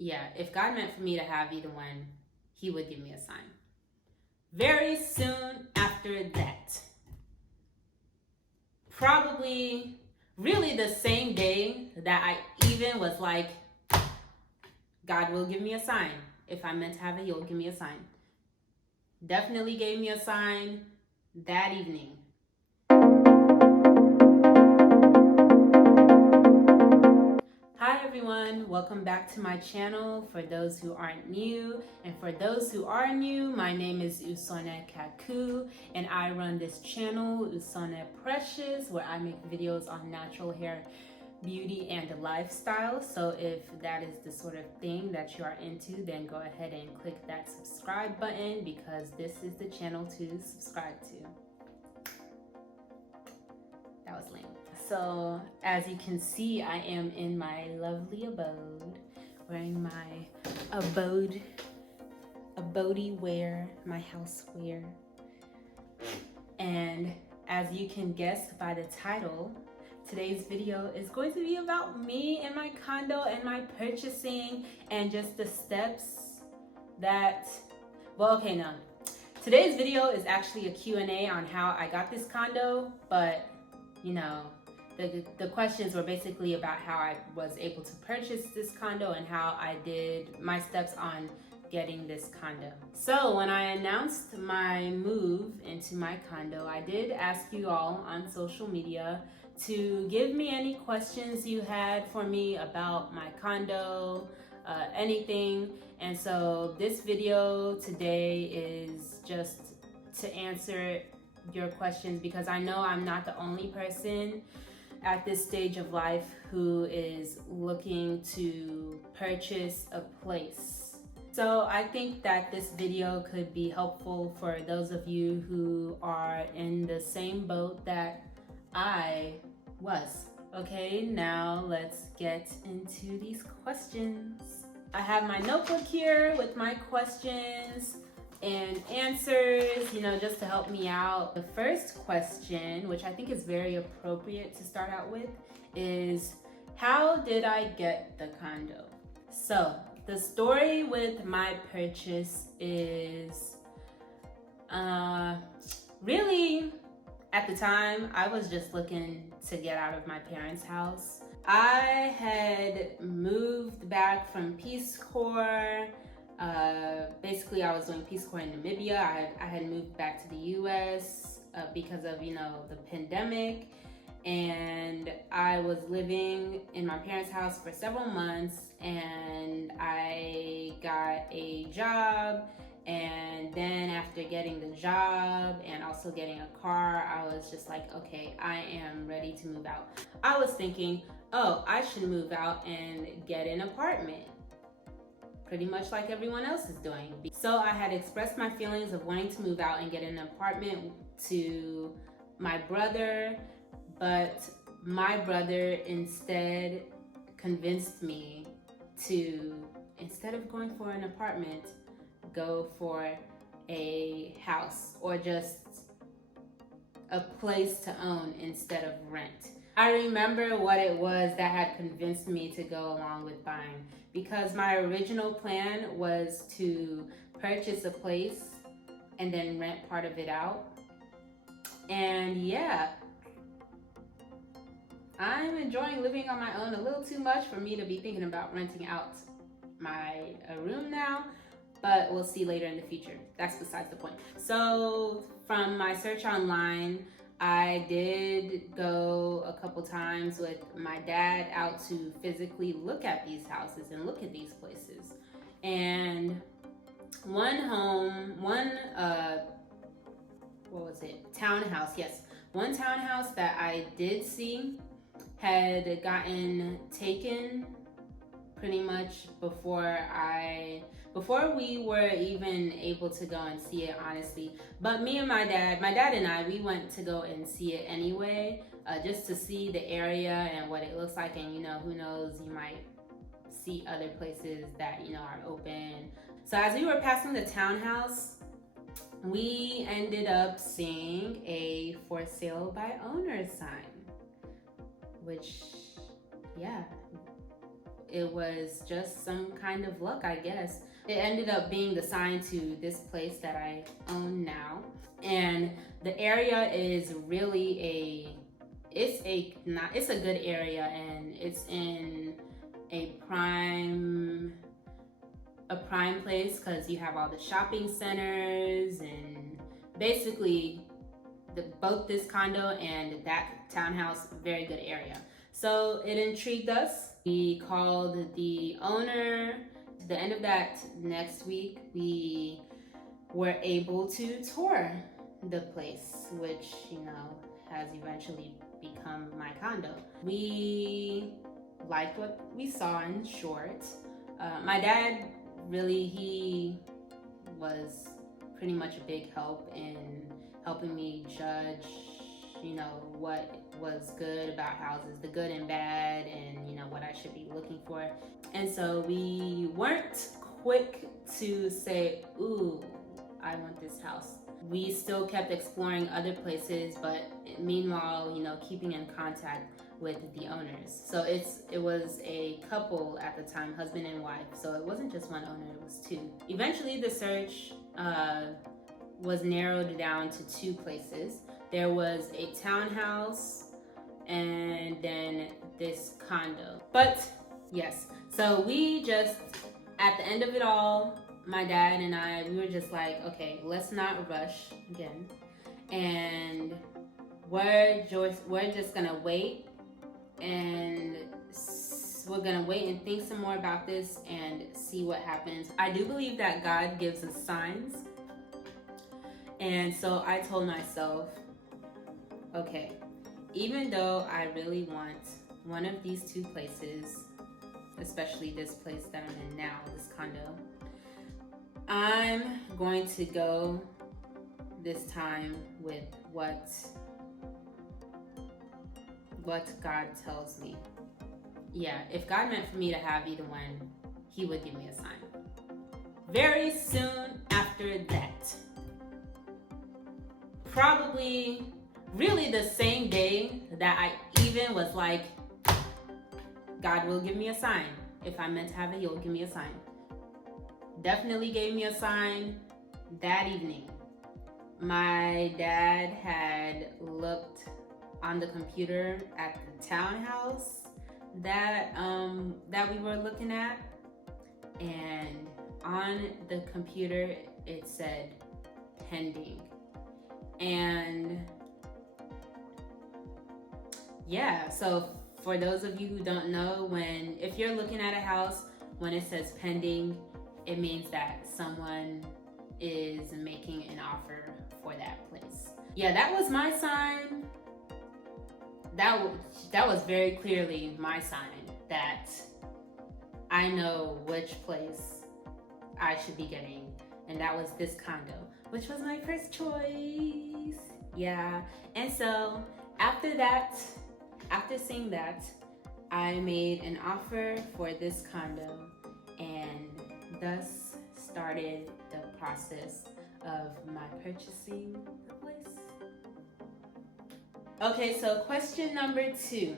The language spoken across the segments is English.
yeah, if God meant for me to have either one, he would give me a sign. Very soon after that, probably really the same day that I even was like, God will give me a sign. If I'm meant to have it, he'll give me a sign. Definitely gave me a sign that evening. Hi everyone, welcome back to my channel. For those who aren't new, and for those who are new, my name is Ussie Gang, and I run this channel, Ussie Precious, where I make videos on natural hair, beauty, and lifestyle. So if that is the sort of thing that you are into, then go ahead and click that subscribe button, because this is the channel to subscribe to. That was lame. So as you can see, I am in my lovely abode, wearing my abode wear, my house wear. And as you can guess by the title, today's video is going to be about me and my condo and my purchasing and just the steps that, well, okay, no. Today's video is actually a Q&A on how I got this condo, but you know, the questions were basically about how I was able to purchase this condo and how I did my steps on getting this condo. So when I announced my move into my condo, I did ask you all on social media to give me any questions you had for me about my condo, anything. And so this video today is just to answer your questions, because I know I'm not the only person at this stage of life who is looking to purchase a place. So I think that this video could be helpful for those of you who are in the same boat that I was. Okay, now let's get into these questions. I have my notebook here with my questions and answers, you know, just to help me out. The first question, which I think is very appropriate to start out with, is how did I get the condo? So the story with my purchase is really, at the time, I was just looking to get out of my parents' house. I had moved back from Peace Corps. Basically, I was doing Peace Corps in Namibia. I had moved back to the US because of, you know, the pandemic. And I was living in my parents' house for several months, and I got a job. And then after getting the job and also getting a car, I was just like, okay, I am ready to move out. I was thinking, oh, I should move out and get an apartment, pretty much like everyone else is doing. So I had expressed my feelings of wanting to move out and get an apartment to my brother, but my brother instead convinced me to, instead of going for an apartment, go for a house or just a place to own instead of rent. I remember what it was that had convinced me to go along with buying, because my original plan was to purchase a place and then rent part of it out. And yeah, I'm enjoying living on my own a little too much for me to be thinking about renting out my room now, but we'll see later in the future. That's besides the point. So from my search online, I did go a couple times with my dad out to physically look at these houses and look at these places. And townhouse, yes. One townhouse that I did see had gotten taken pretty much before we were even able to go and see it, honestly. But me and my dad and I, we went to go and see it anyway, just to see the area and what it looks like. And you know, who knows, you might see other places that, you know, are open. So as we were passing the townhouse, we ended up seeing a for sale by owner sign, which, yeah, it was just some kind of luck, I guess. It ended up being the sign to this place that I own now. And the area is really it's a good area, and it's in a prime place because you have all the shopping centers, and basically both this condo and that townhouse, very good area. So it intrigued us. We called the owner. At the end of that next week, we were able to tour the place, which, you know, has eventually become my condo. We liked what we saw in short. My dad really, he was pretty much a big help in helping me judge, you know, what was good about houses, the good and bad, and, you know, what I should be looking for. And so we weren't quick to say, ooh, I want this house. We still kept exploring other places, but meanwhile, you know, keeping in contact with the owners. So it was a couple at the time, husband and wife. So it wasn't just one owner, it was two. Eventually the search was narrowed down to two places. There was a townhouse and then this condo. But yes, so we just, at the end of it all, my dad and I, we were just like, okay, let's not rush again. And we're just gonna wait, and we're gonna wait and think some more about this and see what happens. I do believe that God gives us signs. And so I told myself, okay, even though I really want one of these two places, especially this place that I'm in now, this condo, I'm going to go this time with what God tells me. Yeah, if God meant for me to have either one, he would give me a sign. Very soon after that, probably really the same day that I even was like, God will give me a sign. If I'm meant to have it, he'll give me a sign. Definitely gave me a sign that evening. My dad had looked on the computer at the townhouse that we were looking at, and on the computer it said pending. And yeah, so for those of you who don't know, if you're looking at a house, when it says pending, it means that someone is making an offer for that place. Yeah, that was my sign. That was very clearly my sign that I know which place I should be getting, and that was this condo, which was my first choice. Yeah, and so after seeing that, I made an offer for this condo, and thus started the process of my purchasing the place. Okay, so question number 2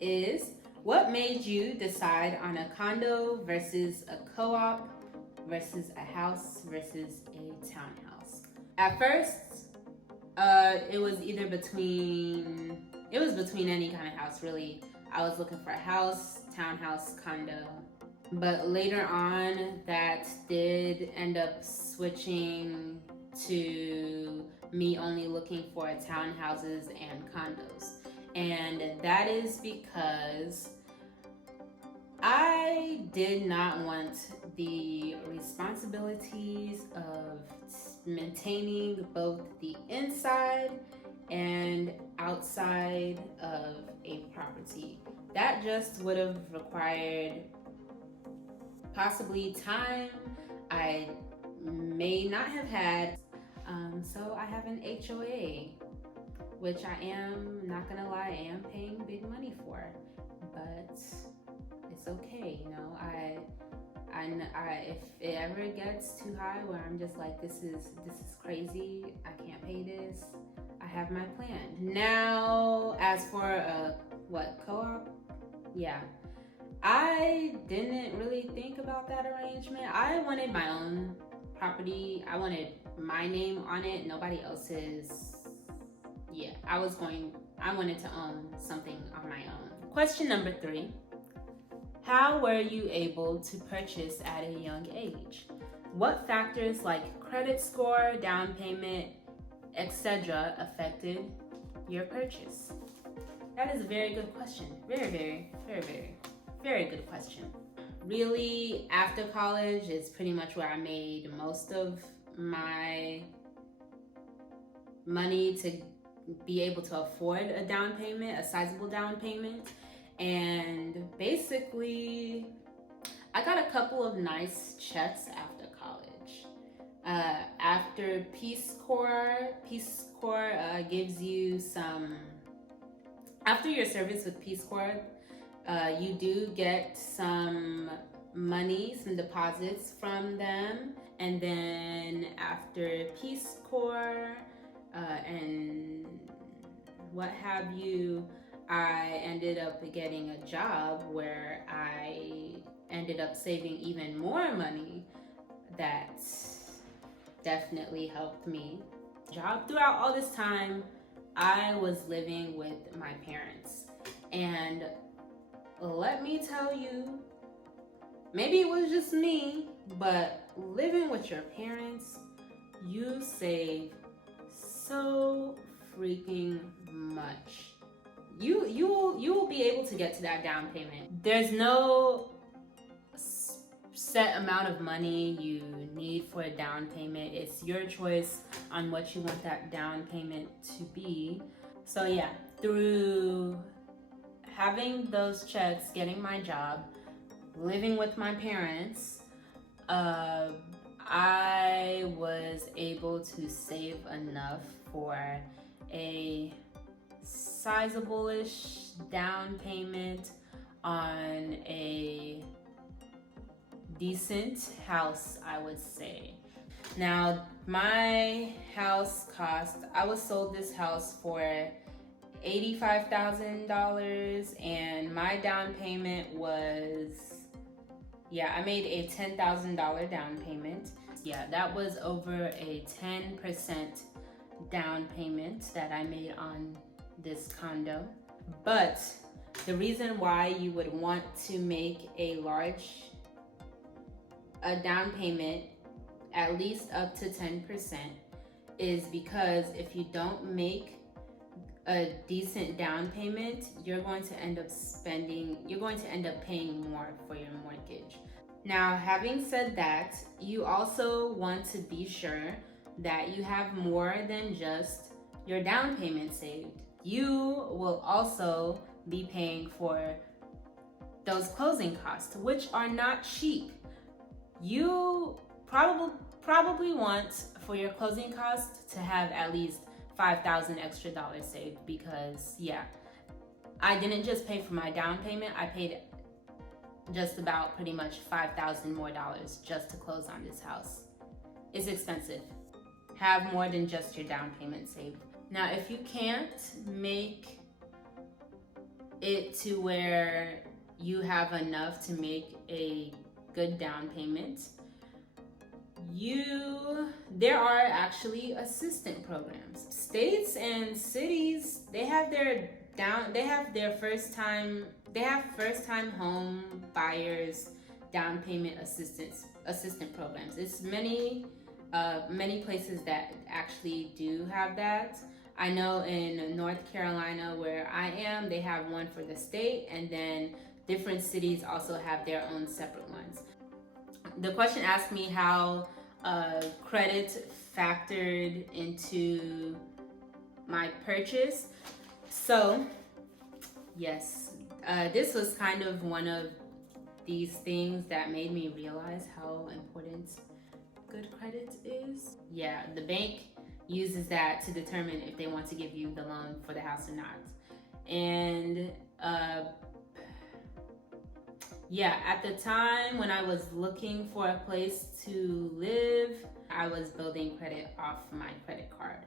is, what made you decide on a condo versus a co-op versus a house versus a townhouse? At first, it was between any kind of house, really. I was looking for a house, townhouse, condo. But later on, that did end up switching to me only looking for townhouses and condos. And that is because I did not want the responsibilities of maintaining both the inside and outside of a property. That just would have required possibly time I may not have had. So I have an HOA, which I am, not gonna lie, I am paying big money for, but it's okay, you know. I if it ever gets too high where I'm just like, this is crazy, I can't pay this, I have my plan. Now, as for a co-op, yeah, I didn't really think about that arrangement. I wanted my own property. I wanted my name on it, nobody else's. Yeah, I wanted to own something on my own. Question number 3. How were you able to purchase at a young age? What factors like credit score, down payment, etc. affected your purchase? That is a very good question. Very good question. Really, after college is pretty much where I made most of my money to be able to afford a down payment, a sizable down payment. And basically, I got a couple of nice checks after college. After Peace Corps gives you some, after your service with Peace Corps, you do get some money, some deposits from them. And then after Peace Corps and what have you, I ended up getting a job where I ended up saving even more money. That definitely helped me. Throughout all this time, I was living with my parents. And let me tell you, maybe it was just me, but living with your parents, you save so freaking much. You will be able to get to that down payment. There's no set amount of money you need for a down payment. It's your choice on what you want that down payment to be. So yeah, through having those checks, getting my job, living with my parents, I was able to save enough for a sizable-ish down payment on a decent house, I would say. Now, my house cost, I was sold this house for $85,000 and my down payment was, I made a $10,000 down payment. Yeah, that was over a 10% down payment that I made on this condo. But the reason why you would want to make a down payment, at least up to 10%, is because if you don't make a decent down payment, you're going to end up paying more for your mortgage. Now, having said that, you also want to be sure that you have more than just your down payment saved. You will also be paying for those closing costs, which are not cheap. You probably want for your closing costs to have at least $5,000 extra saved, because I didn't just pay for my down payment, I paid just about pretty much $5,000 more just to close on this house. It's expensive. Have more than just your down payment saved. Now, if you can't make it to where you have enough to make a good down payment, there are actually assistance programs. States and cities, they have first time home buyers down payment assistance programs. It's many places that actually do have that. I know in North Carolina, where I am, they have one for the state, and then different cities also have their own separate ones. The question asked me how credit factored into my purchase. So yes, this was kind of one of these things that made me realize how important good credit is. Yeah, the bank uses that to determine if they want to give you the loan for the house or not. And at the time when I was looking for a place to live, I was building credit off my credit card.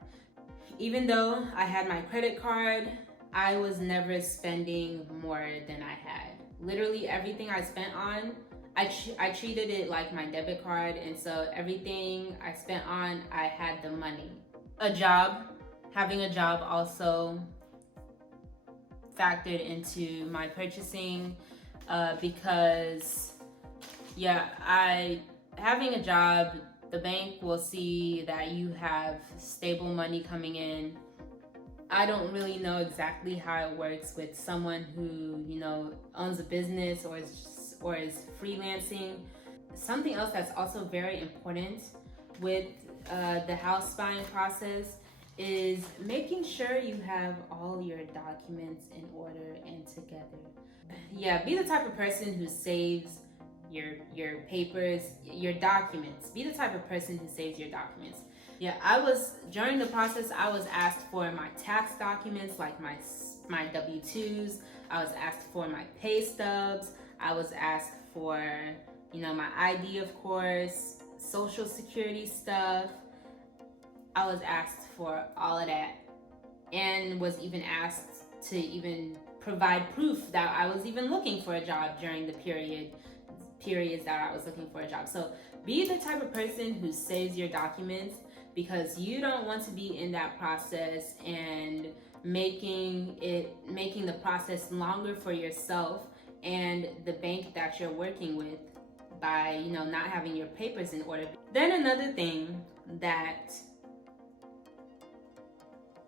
Even though I had my credit card, I was never spending more than I had. literally everything I spent on, I treated it like my debit card, and so everything I spent on, I had the money. Having a job also factored into my purchasing, because having a job, the bank will see that you have stable money coming in. I don't really know exactly how it works with someone who, owns a business or is freelancing. Something else that's also very important with the house buying process is making sure you have all your documents in order and together. Be the type of person who saves your papers, your documents. Be the type of person who saves your documents. During the process, I was asked for my tax documents, like my W-2s. I was asked for my pay stubs. I was asked for, my ID, of course, social security stuff. I was asked for all of that, and was even asked to even provide proof that I was even looking for a job during the periods that I was looking for a job. So be the type of person who saves your documents, because you don't want to be in that process and making the process longer for yourself and the bank that you're working with by not having your papers in order. Then another thing that,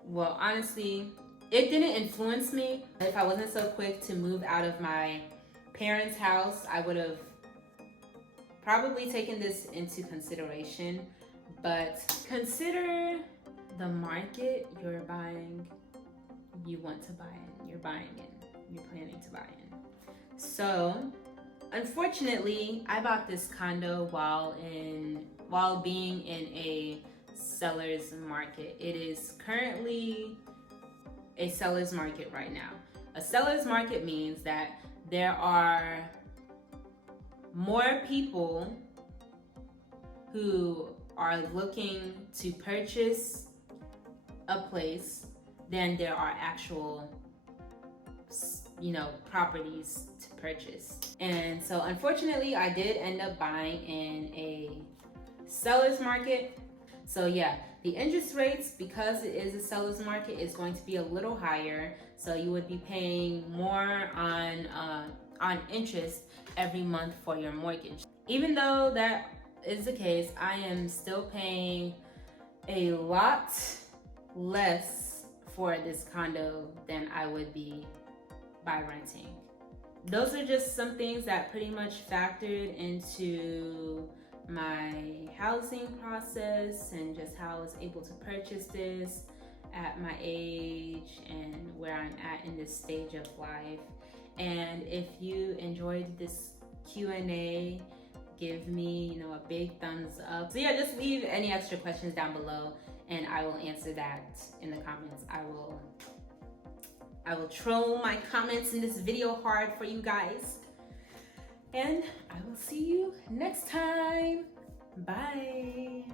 well, honestly, it didn't influence me. If I wasn't so quick to move out of my parents' house, I would have probably taken this into consideration. But consider the market you want to buy in, you're planning to buy in. So unfortunately, I bought this condo while being in a seller's market. It is currently a seller's market right now. A seller's market means that there are more people who are looking to purchase a place than there are actual properties to purchase. And so unfortunately, I did end up buying in a seller's market. So the interest rates, because it is a seller's market, is going to be a little higher. So you would be paying more on interest every month for your mortgage. Even though that is the case, I am still paying a lot less for this condo than I would be by renting. Those are just some things that pretty much factored into my housing process and just how I was able to purchase this at my age and where I'm at in this stage of life. And if you enjoyed this Q&A, give me a big thumbs up. So just leave any extra questions down below and I will answer that in the comments. I will troll my comments in this video hard for you guys. And I will see you next time. Bye.